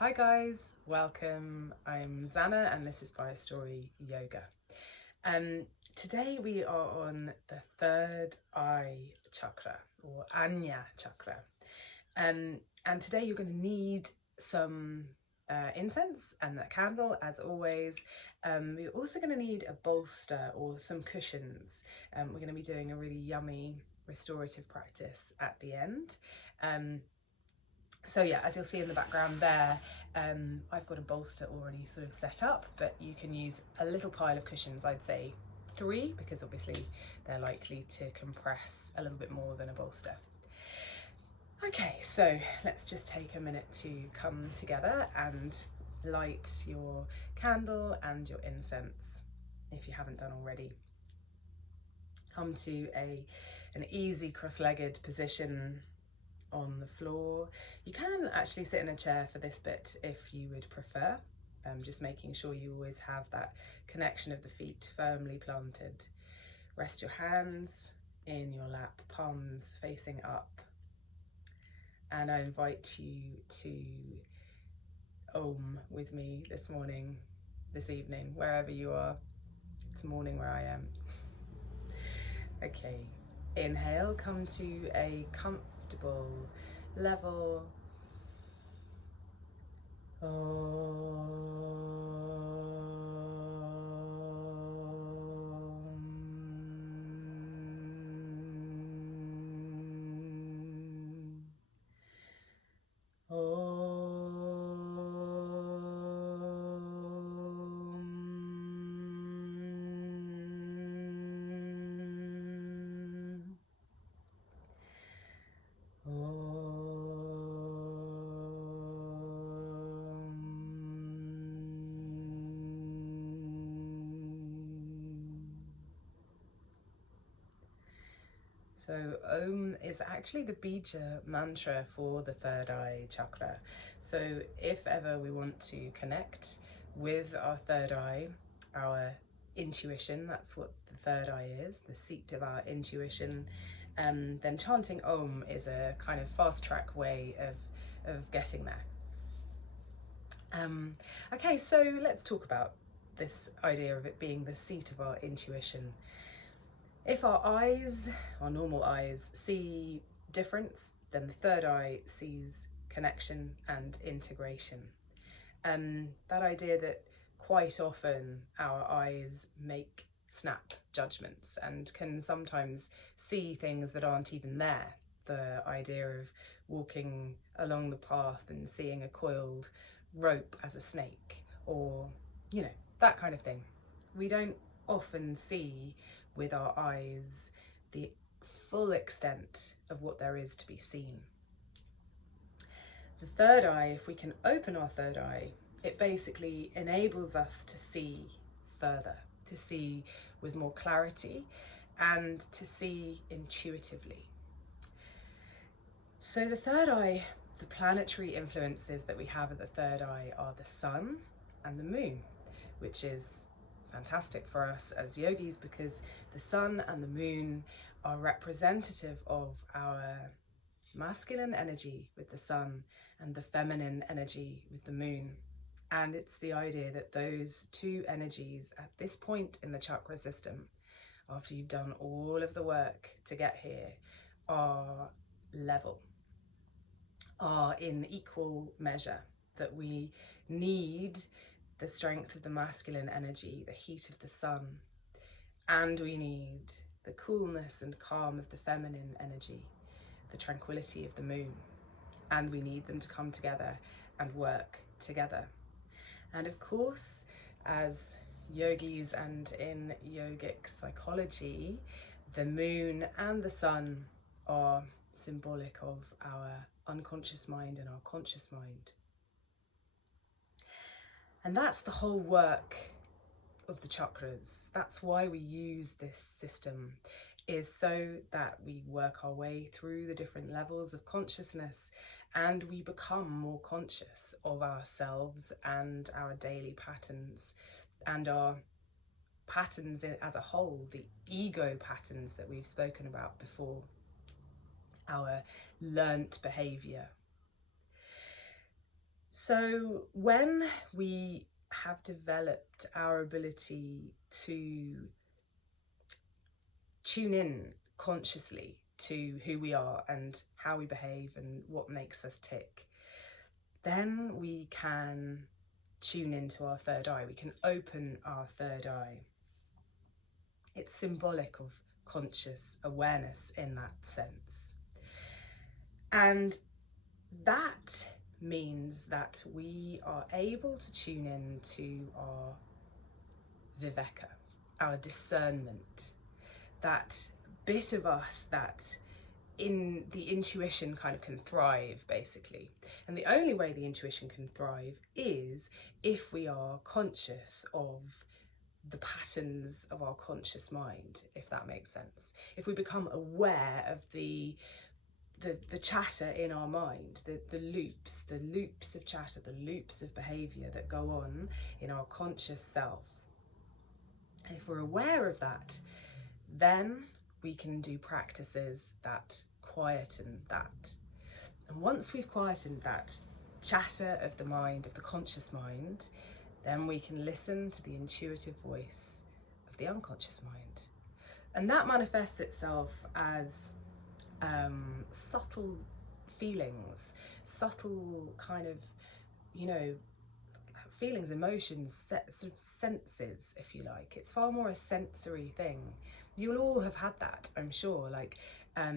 Hi guys, welcome. I'm Zana and this is Fire Story Yoga. Today we are on the third eye chakra or Anya chakra. And today you're going to need some incense and a candle as always. You're also going to need a bolster or some cushions. We're going to be doing a really yummy restorative practice at the end. So yeah, as you'll see in the background there, I've got a bolster already sort of set up, but you can use a little pile of cushions, I'd say 3, because obviously they're likely to compress a little bit more than a bolster. Okay, so let's just take a minute to come together and light your candle and your incense if you haven't done already. Come to an easy cross-legged position on the floor. You can actually sit in a chair for this bit if you would prefer, just making sure you always have that connection of the feet firmly planted. Rest your hands in your lap, palms facing up, and I invite you to Om with me this morning, this evening, wherever you are. It's morning where I am. Okay, inhale, come to a comfortable level. So Om is actually the bija mantra for the third eye chakra. So if ever we want to connect with our third eye, our intuition, that's what the third eye is, the seat of our intuition, then chanting Om is a kind of fast track way of getting there. Okay, so let's talk about this idea of it being the seat of our intuition. If our eyes, our normal eyes, see difference, then the third eye sees connection and integration. That idea that quite often our eyes make snap judgments and can sometimes see things that aren't even there. The idea of walking along the path and seeing a coiled rope as a snake, or, you know, that kind of thing. We don't often see with our eyes the full extent of what there is to be seen. The third eye, if we can open our third eye, it basically enables us to see further, to see with more clarity and to see intuitively. So the third eye, the planetary influences that we have at the third eye are the sun and the moon, which is fantastic for us as yogis because the sun and the moon are representative of our masculine energy with the sun and the feminine energy with the moon. And it's the idea that those two energies at this point in the chakra system, after you've done all of the work to get here, are level, are in equal measure, that we need the strength of the masculine energy, the heat of the sun, and we need the coolness and calm of the feminine energy, the tranquility of the moon, and we need them to come together and work together. And of course, as yogis and in yogic psychology, the moon and the sun are symbolic of our unconscious mind and our conscious mind. And that's the whole work of the chakras. That's why we use this system, is so that we work our way through the different levels of consciousness and we become more conscious of ourselves and our daily patterns and our patterns as a whole, the ego patterns that we've spoken about before, our learnt behaviour. So when we have developed our ability to tune in consciously to who we are and how we behave and what makes us tick, then we can tune into our third eye. We can open our third eye. It's symbolic of conscious awareness in that sense. And that means that we are able to tune in to our viveka, our discernment, that bit of us that in the intuition kind of can thrive, basically. And the only way the intuition can thrive is if we are conscious of the patterns of our conscious mind, if that makes sense. If we become aware of the chatter in our mind, the loops of chatter, the loops of behaviour that go on in our conscious self. And if we're aware of that, then we can do practices that quieten that. And once we've quietened that chatter of the mind, of the conscious mind, then we can listen to the intuitive voice of the unconscious mind. And that manifests itself as subtle feelings, subtle kind of, feelings, emotions, sort of senses, if you like. It's far more a sensory thing. You'll all have had that, I'm sure, like, I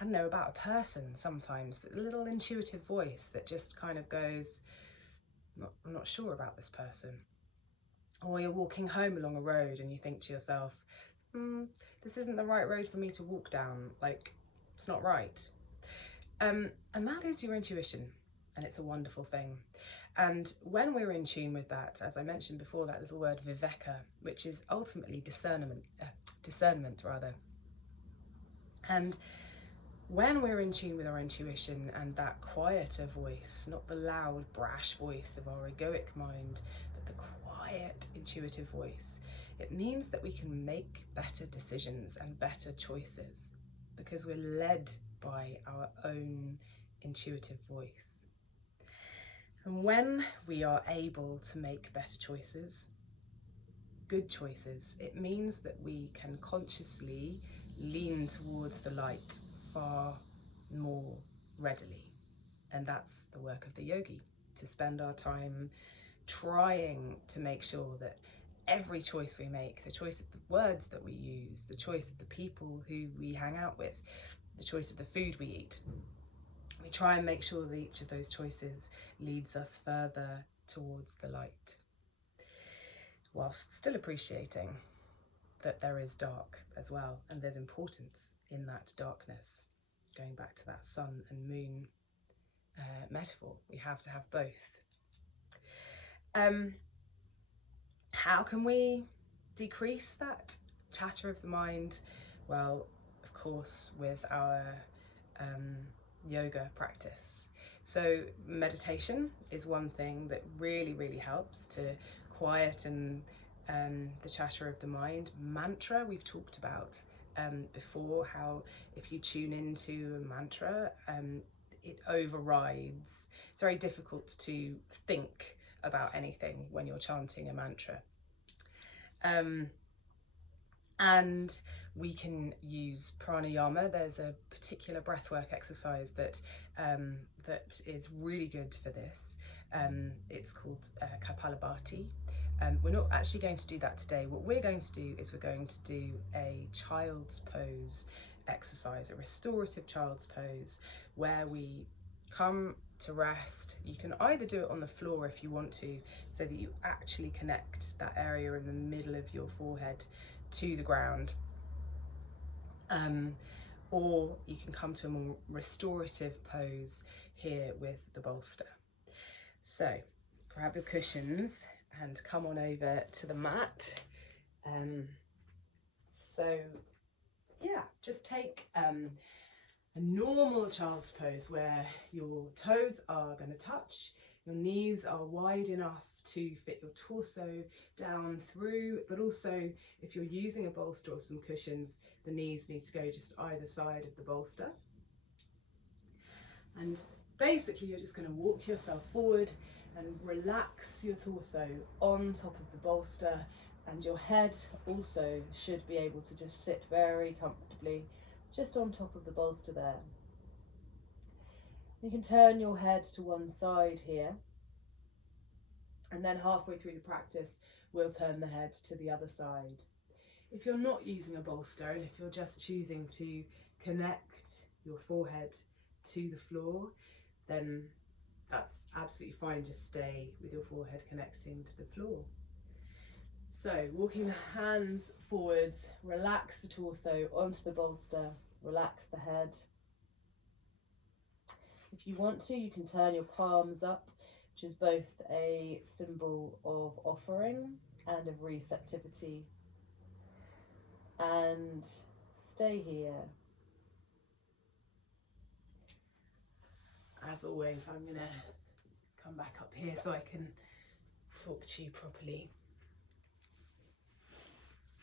don't know, about a person sometimes, a little intuitive voice that just kind of goes, I'm not sure about this person. Or you're walking home along a road and you think to yourself, this isn't the right road for me to walk down, like, it's not right. And that is your intuition, and it's a wonderful thing. And when we're in tune with that, as I mentioned before, that little word viveka, which is ultimately discernment. And when we're in tune with our intuition and that quieter voice, not the loud, brash voice of our egoic mind, but the quiet, intuitive voice, it means that we can make better decisions and better choices because we're led by our own intuitive voice. And when we are able to make better choices, good choices, it means that we can consciously lean towards the light far more readily. And that's the work of the yogi, to spend our time trying to make sure that every choice we make, the choice of the words that we use, the choice of the people who we hang out with, the choice of the food we eat, we try and make sure that each of those choices leads us further towards the light, whilst still appreciating that there is dark as well, and there's importance in that darkness. Going back to that sun and moon metaphor, we have to have both. How can we decrease that chatter of the mind? Well, of course, with our yoga practice. So meditation is one thing that really, really helps to quieten the chatter of the mind. Mantra, we've talked about before, how if you tune into a mantra, it overrides. It's very difficult to think about anything when you're chanting a mantra. And we can use pranayama. There's a particular breathwork exercise that is really good for this. It's called Kapalabhati. We're not actually going to do that today. What we're going to do is we're going to do a child's pose exercise, a restorative child's pose, where we come to rest. You can either do it on the floor if you want to, so that you actually connect that area in the middle of your forehead to the ground, or you can come to a more restorative pose here with the bolster. So grab your cushions and come on over to the mat. So yeah, just take a normal child's pose where your toes are going to touch, your knees are wide enough to fit your torso down through, but also if you're using a bolster or some cushions, the knees need to go just either side of the bolster. And basically you're just going to walk yourself forward and relax your torso on top of the bolster, and your head also should be able to just sit very comfortably just on top of the bolster there. You can turn your head to one side here, and then halfway through the practice we'll turn the head to the other side. If you're not using a bolster, and if you're just choosing to connect your forehead to the floor, then that's absolutely fine. Just stay with your forehead connecting to the floor. So walking the hands forwards, relax the torso onto the bolster, relax the head. If you want to, you can turn your palms up, which is both a symbol of offering and of receptivity. And stay here. As always, I'm going to come back up here so I can talk to you properly.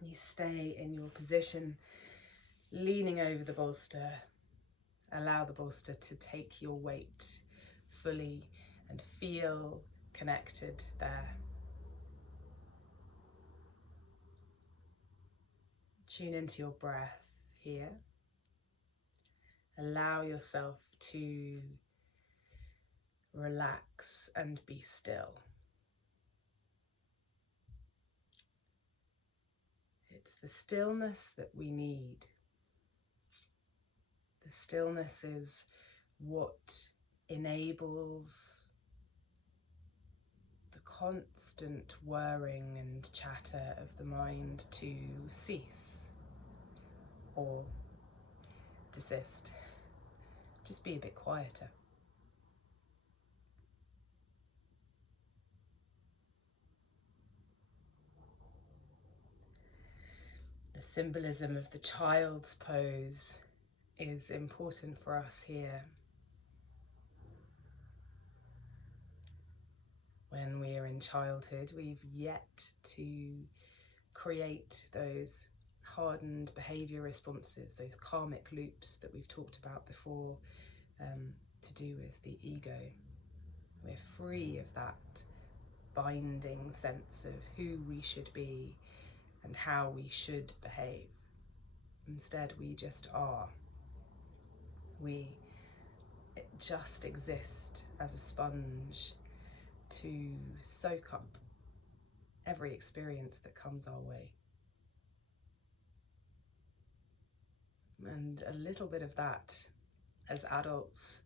You stay in your position, leaning over the bolster. Allow the bolster to take your weight fully and feel connected there. Tune into your breath here. Allow yourself to relax and be still. It's the stillness that we need. The stillness is what enables the constant whirring and chatter of the mind to cease or desist. Just be a bit quieter. The symbolism of the child's pose is important for us here. When we are in childhood, we've yet to create those hardened behaviour responses, those karmic loops that we've talked about before, to do with the ego. We're free of that binding sense of who we should be and how we should behave. Instead, we just are. We just exist as a sponge to soak up every experience that comes our way. And a little bit of that as adults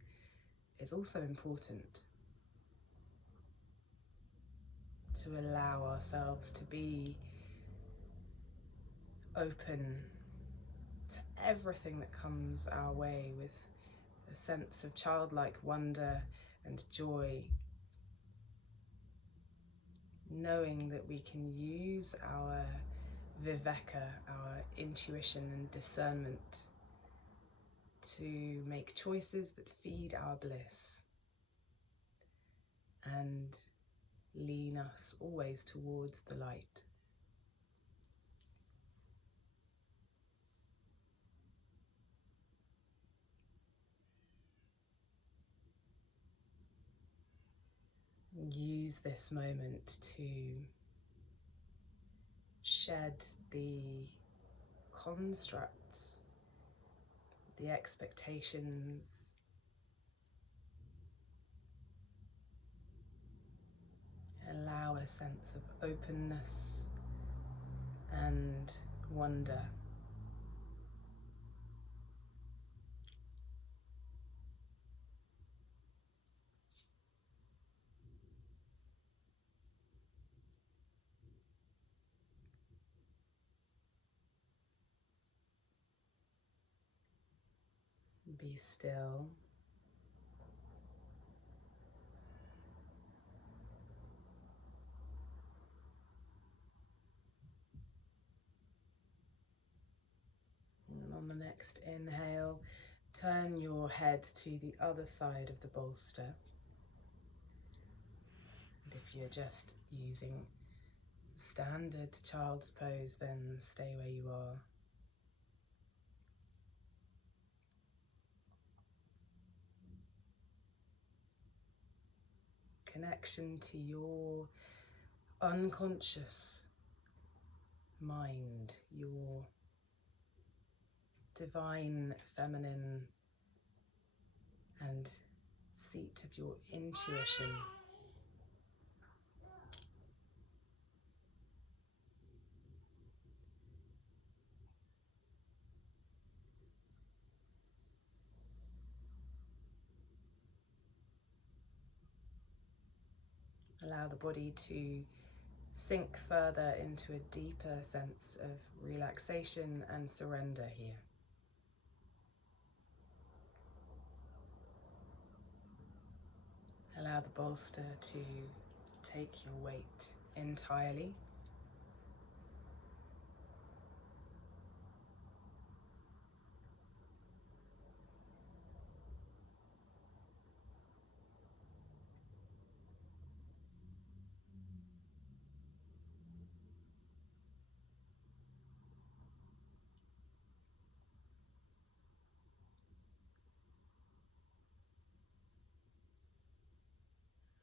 is also important, to allow ourselves to be open to everything that comes our way with a sense of childlike wonder and joy, knowing that we can use our viveka, our intuition and discernment, to make choices that feed our bliss and lean us always towards the light. Use this moment to shed the constructs, the expectations, allow a sense of openness and wonder. Be still. And on the next inhale, turn your head to the other side of the bolster. And if you're just using standard child's pose, then stay where you are. connection to your unconscious mind, your divine feminine and seat of your intuition. Allow the body to sink further into a deeper sense of relaxation and surrender here. Allow the bolster to take your weight entirely.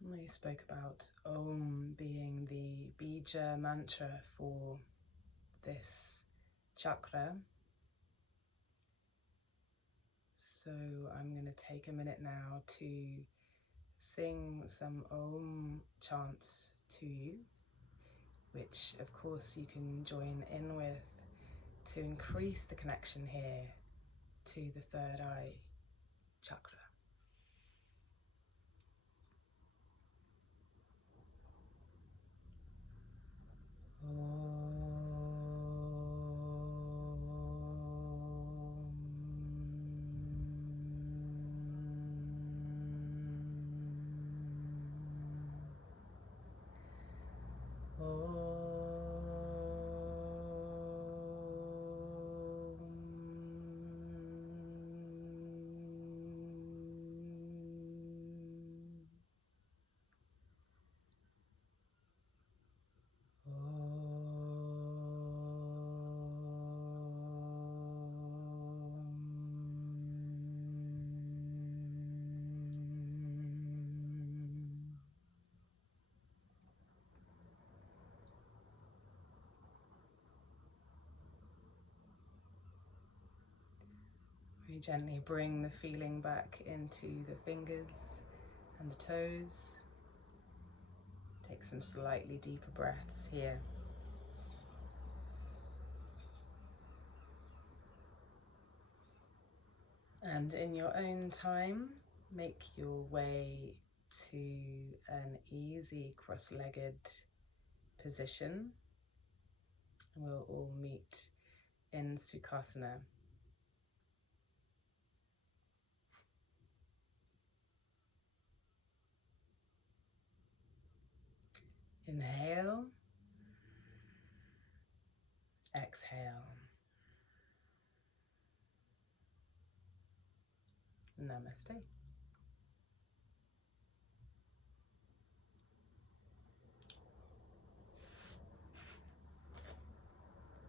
We spoke about Om being the bija mantra for this chakra. So I'm going to take a minute now to sing some Om chants to you, which of course you can join in with to increase the connection here to the third eye chakra. We gently bring the feeling back into the fingers and the toes. Take some slightly deeper breaths here. And in your own time, make your way to an easy cross-legged position. We'll all meet in Sukhasana. Inhale, exhale. Namaste.